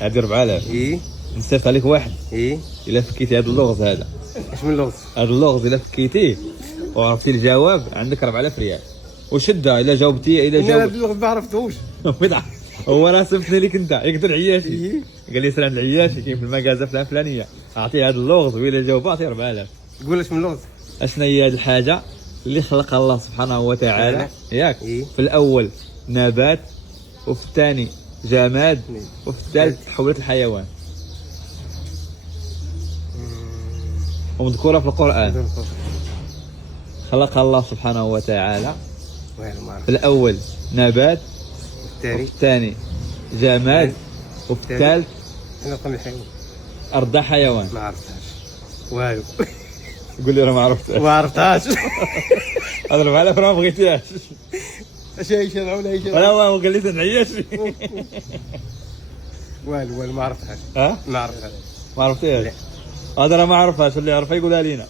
هادي 4000. ايه نصيفط عليك واحد. ايه الا فكيتي هذا اللغز هذا، اش من لغز؟ هذا اللغز الا فكيتيه وعرفتي الجواب عندك 4000 ريال. وشدها الا جاوبتي. الا انا هذا جاوبت اللغز ما عرفتوش. هو راه صيفطني لك انت، يقدر العياشي. ايه قال لي سير عند العياشي كاين في المكازه فلان فلانيه، اعطيه هذا اللغز والا جاوب اعطيه 4000. قول اش من لغز؟ اشنا هي هذه الحاجه اللي خلقها الله سبحانه وتعالى ياك؟ إيه؟ في الاول نبات، وفي الثاني جماد، إيه. وفي الثالث تحولت الحيوان، ومذكوره في القران. خلق الله سبحانه وتعالى والو ما عرفت. في الاول نبات، الثاني وفي الثاني جماد، وفي الثالث انا رقم الحيوان ارض حيوان. ما عرفتهاش والو. قول لي راه ما عرفتش. ما عرفتهاش. هضرب على فرا ما بغيتيهاش. اش هي شرع ولا هي ولا هو قال لي تنعياشي. والو ما عرفتهاش. ها ما عرفتهاش. ما عرفتيهاش؟ لا. هذا راه ما عرفهاش، اللي يعرفها يقولها لينا.